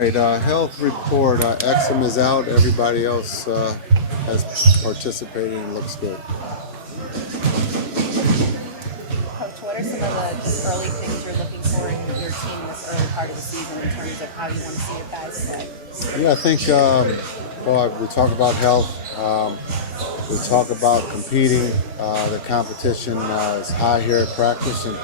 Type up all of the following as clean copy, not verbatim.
Right, health report. Exum is out. Everybody else has participated and looks good. Coach, what are some of the just early things you're looking for in your team this early part of the season in terms of how you want to see your guys play? Yeah, I think we talk about health. We talk about competing. The competition is high here at practice, and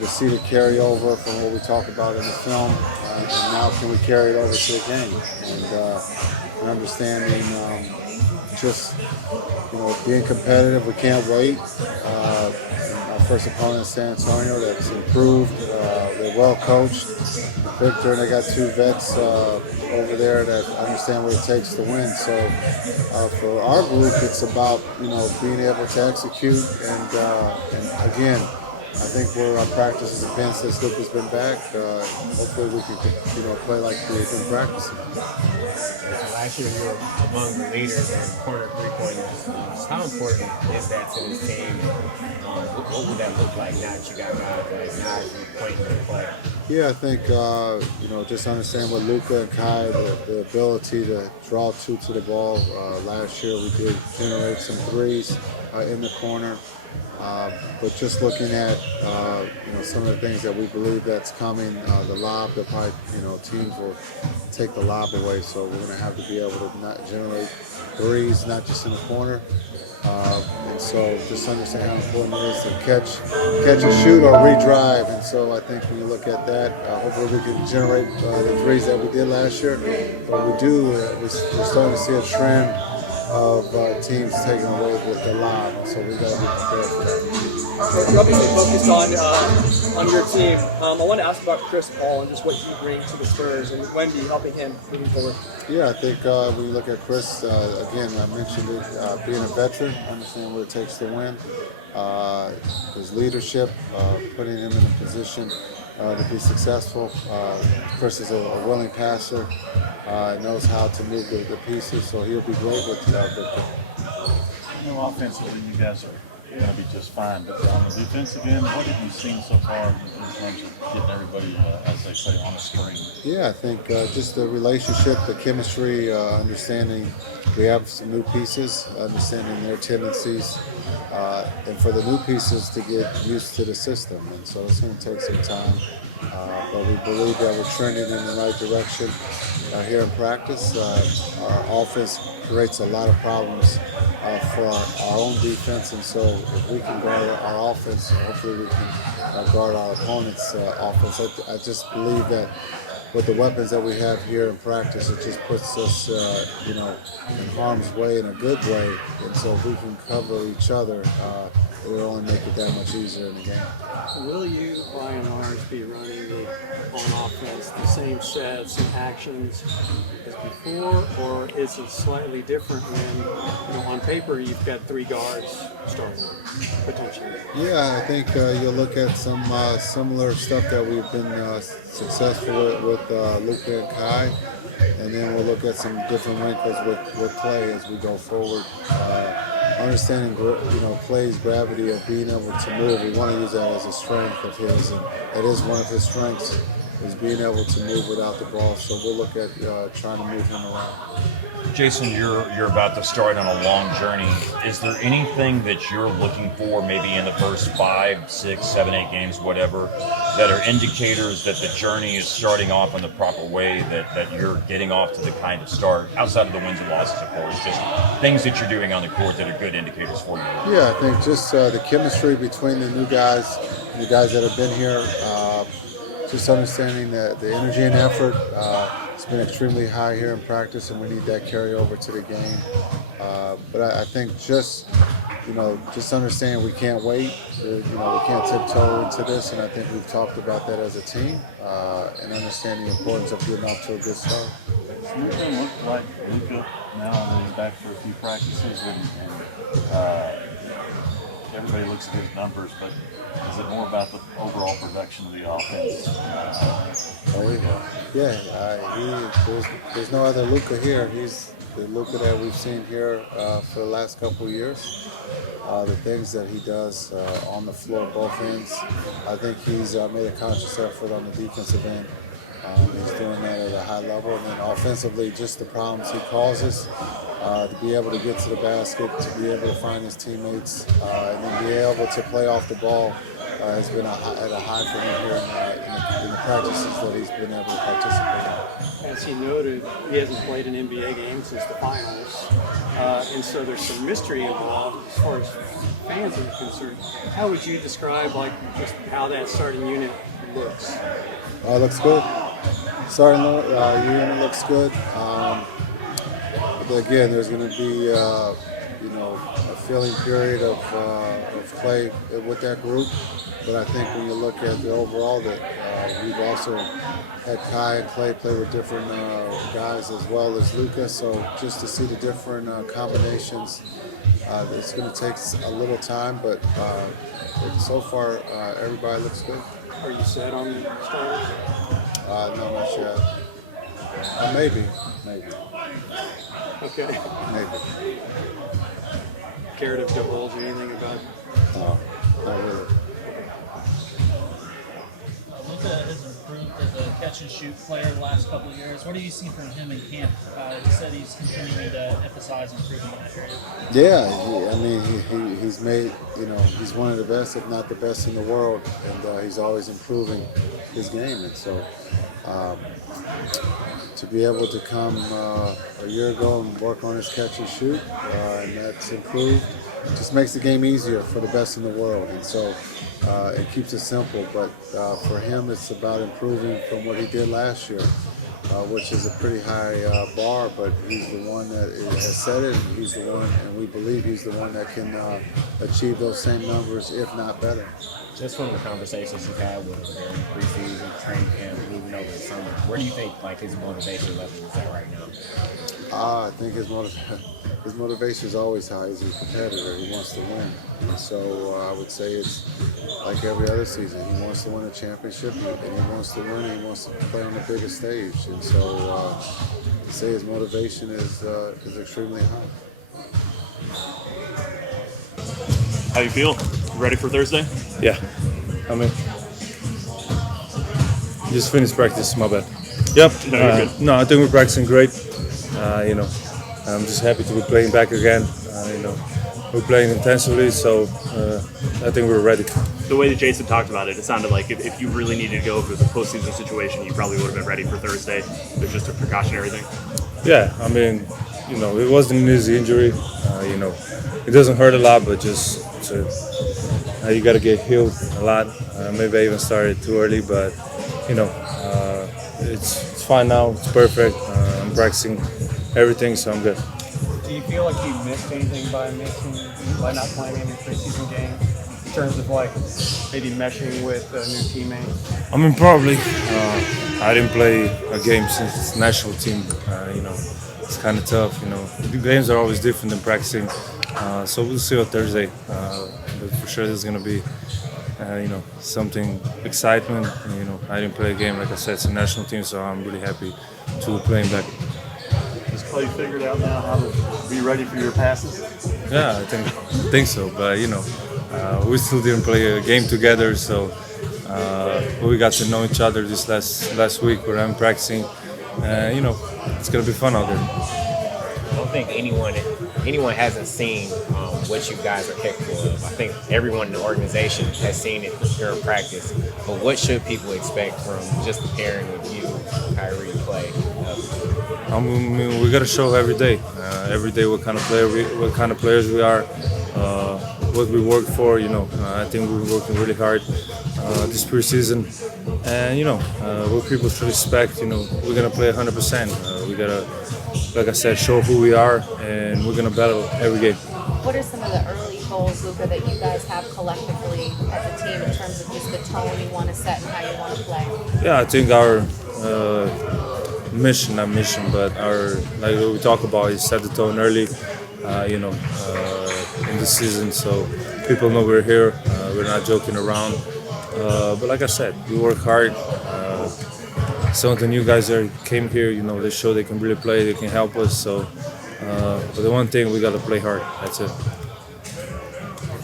to see the carryover from what we talk about in the film, and now can we carry it over to the game? And understanding just being competitive. We can't wait. Our first opponent is San Antonio. That's improved. They're well coached. Victor, and they got two vets over there that understand what it takes to win. So for our group, it's about being able to execute. And again, I think where our practice has been since Luka's been back, hopefully we can play like we've been practicing. So last year you were among the leaders in corner three-pointers. How important is that to this team? What would that look like now that you got guys like Naj and Clayton to play? Yeah, I think just understand what Luka and Kai, the ability to draw two to the ball. Last year we did generate some threes in the corner. But just looking at some of the things that we believe that's coming, the lob, that probably teams will take the lob away. So we're going to have to be able to not generate threes, not just in the corner. And so just understand how important it is to catch a shoot or redrive. And so I think when you look at that, hopefully we can generate the threes that we did last year. But we're starting to see a trend of teams taking away with the lob, and so we got to be prepared for that. You're obviously focused on your team. I want to ask about Chris Paul and just what he brings to the Spurs and Wemby helping him moving forward. Yeah, I think when you look at Chris, again, I mentioned it, being a veteran, understanding what it takes to win, his leadership, putting him in a position to be successful. Chris is a willing passer, knows how to move the pieces, so he'll be great with Victor. Offensively, you guys are going to be just fine. But on the defensive end, what have you seen so far in terms of getting everybody, as they say, on the screen? Yeah, I think just the relationship, the chemistry, understanding we have some new pieces, understanding their tendencies, and for the new pieces to get used to the system. And so it's going to take some time. But we believe that we're trending in the right direction here in practice. Our offense creates a lot of problems for our own defense, and so if we can guard our offense, hopefully we can guard our opponent's offense. I just believe that with the weapons that we have here in practice, it just puts us, in harm's way in a good way. And so if we can cover each other, it'll only make it that much easier in the game. Will you, by and large, be running on offense the same sets and actions as before, or is it slightly different when, on paper, you've got three guards starting potentially? Yeah, I think you'll look at some similar stuff that we've been successful with Luka and Kai, and then we'll look at some different wrinkles with Klay as we go forward. Understanding, Klay's gravity of being able to move, we want to use that as a strength of his, and it is one of his strengths, is being able to move without the ball. So we'll look at trying to move him around. Jason, you're about to start on a long journey. Is there anything that you're looking for, maybe in the first 5, 6, 7, 8 games, whatever, that are indicators that the journey is starting off in the proper way, that you're getting off to the kind of start, outside of the wins and losses, of course, just things that you're doing on the court that are good indicators for you? Yeah, I think just the chemistry between the new guys that have been here, just understanding the energy and effort. It's been extremely high here in practice, and we need that carry over to the game. But I think just understanding we can't wait. We can't tiptoe into this, and I think we've talked about that as a team, and understanding the importance of getting off to a good start. Does anything look like Luka now that he's back for a few practices, and everybody looks at his numbers, but is it more about the overall production of the offense? There's no other Luka here. He's the Luka that we've seen here for the last couple of years. The things that he does on the floor, both ends. I think he's made a conscious effort on the defensive end He's doing that at a high level. And then offensively, just the problems he causes, to be able to get to the basket, to be able to find his teammates, and then be able to play off the ball has been at a high for him here in the practices that he's been able to participate in. As he noted, he hasn't played an NBA game since the finals, and so there's some mystery involved as far as fans are concerned. How would you describe just how that starting unit looks? It looks good. Starting unit looks good. But again, there's going to be a feeling period of Klay with that group. But I think when you look at the overall, that we've also had Kai and Klay play with different guys as well as Luka. So just to see the different combinations, it's going to take a little time. But so far, everybody looks good. Are you set on the starters? No, not yet. Maybe. Okay. Maybe. Care to divulge anything about? No, not really. Luka has improved as a catch-and-shoot player the last couple of years. What do you see from him in camp? He said he's continuing to emphasize improving in that area. Yeah, he's made, he's one of the best, if not the best in the world, and he's always improving his game. And so to be able to come a year ago and work on his catch and shoot, and that's improved, just makes the game easier for the best in the world. And so it keeps it simple, but for him it's about improving from what he did last year, which is a pretty high bar, but he's the one that has set it, and he's the one, and we believe he's the one that can achieve those same numbers, if not better. Just from the conversations you've had with him during preseason, training camp, moving over the summer, where do you think his motivation level is at right now? I think his motivation is always high. He's a competitor. He wants to win. And so I would say it's like every other season. He wants to win a championship, and he wants to win, and he wants to play on the biggest stage. And so to say his motivation is extremely high. How you feel? Ready for Thursday? Yeah, I mean, just finished practice. My bad. Yep. No, you're good. No, I think we're practicing great. I'm just happy to be playing back again. We're playing intensively, so I think we're ready. The way that Jason talked about it, it sounded like if you really needed to go for the postseason situation, you probably would have been ready for Thursday. There's just a precautionary thing. Yeah, I mean, it wasn't an easy injury. It doesn't hurt a lot, but just you got to get healed a lot. Maybe I even started too early, but it's fine now. It's perfect. I'm practicing everything, so I'm good. Do you feel like you missed anything by not playing any preseason games in terms of maybe meshing with a new teammate? I mean, probably. I didn't play a game since the national team. It's kind of tough. The games are always different than practicing. So we'll see on Thursday. But for sure, there's gonna be, something excitement. I didn't play a game, like I said, it's a national team, so I'm really happy to be playing back. Has Klay figured out now how to be ready for your passes? Yeah, I think so. But we still didn't play a game together, so we got to know each other this last week where I'm practicing. It's gonna be fun out there. I don't think anyone hasn't seen what you guys are capable of. I think everyone in the organization has seen it during practice. But what should people expect from just the pairing with you, Kyrie, Klay? I mean, we got to show every day what kind of players we are, what we work for. I think we're working really hard this preseason, and what people should expect. We're gonna play 100%. We gotta, like I said, show who we are, and we're gonna battle every game. What are some of the early goals, Luka, that you guys have collectively as a team in terms of just the tone you want to set and how you want to play? Yeah, I think our not mission, but our, like what we talk about, is set the tone early, in the season, so people know we're here. We're not joking around. But like I said, we work hard. Some of the new guys that came here, they show they can really play, they can help us. So, but the one thing, we got to play hard. That's it.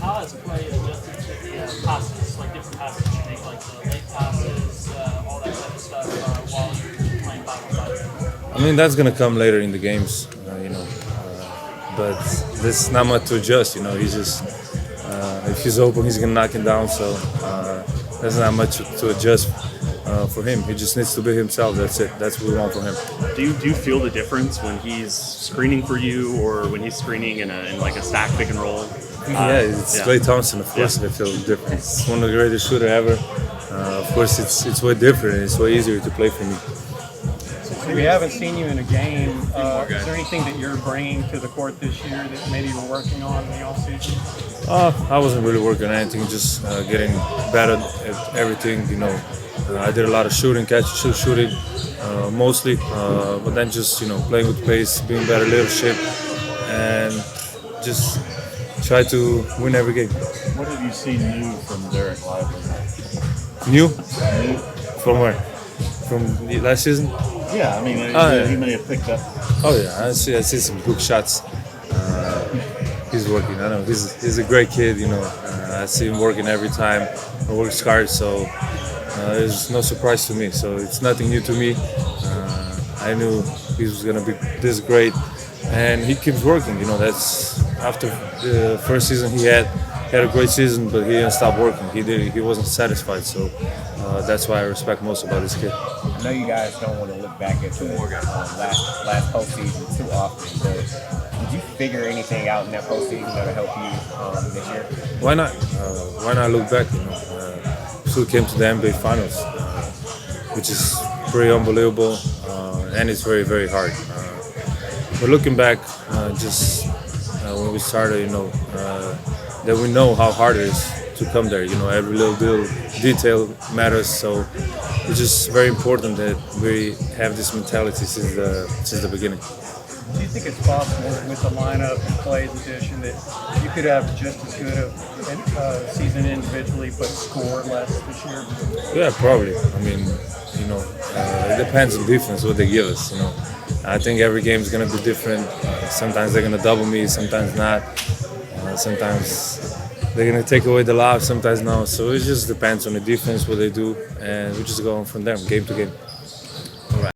How has Klay adjusted to the passes, different passes you make, the late passes, all that type of stuff, while I mean, that's gonna come later in the games, but there's not much to adjust. He's just if he's open, he's gonna knock him down. So there's not much to adjust for him. He just needs to be himself. That's it. That's what we want from him. Do you feel the difference when he's screening for you or when he's screening in like a stack pick and roll? It's Klay Thompson. Of course, I feel the difference. It's one of the greatest shooters ever. Of course, it's way different. It's way easier to play for me. So we haven't seen you in a game. Is there anything that you're bringing to the court this year that maybe you're working on in the offseason? I wasn't really working on anything, just getting better at everything. I did a lot of shooting, shooting mostly, but then just playing with pace, being better leadership, and just try to win every game. What have you seen new from Derek Lively? New? From where? From the last season? Yeah, I mean, he may have picked up. Oh yeah, I see some good shots. He's working. I know he's a great kid. I see him working every time. He works hard, so it's no surprise to me. So it's nothing new to me. I knew he was gonna be this great, and he keeps working. That's after the first season he had a great season, but he didn't stop working. He wasn't satisfied. So that's why I respect most about this kid. I know you guys don't want to look back at the last postseason too often, but did you figure anything out in that postseason that'll help you this year? Why not? Why not look back? Still came to the NBA Finals, which is pretty unbelievable, and it's very, very hard. But looking back, when we started, that we know how hard it is to come there. Every little detail matters. So it's just very important that we have this mentality since the beginning. Do you think it's possible with the lineup and Klay's addition that you could have just as good a season individually but score less this year? Yeah, probably. I mean, it depends on defense, what they give us. I think every game is going to be different. Sometimes they're going to double me, sometimes not. Sometimes they're going to take away the lob, sometimes no. So it just depends on the defense, what they do, and we just go on from there, game to game.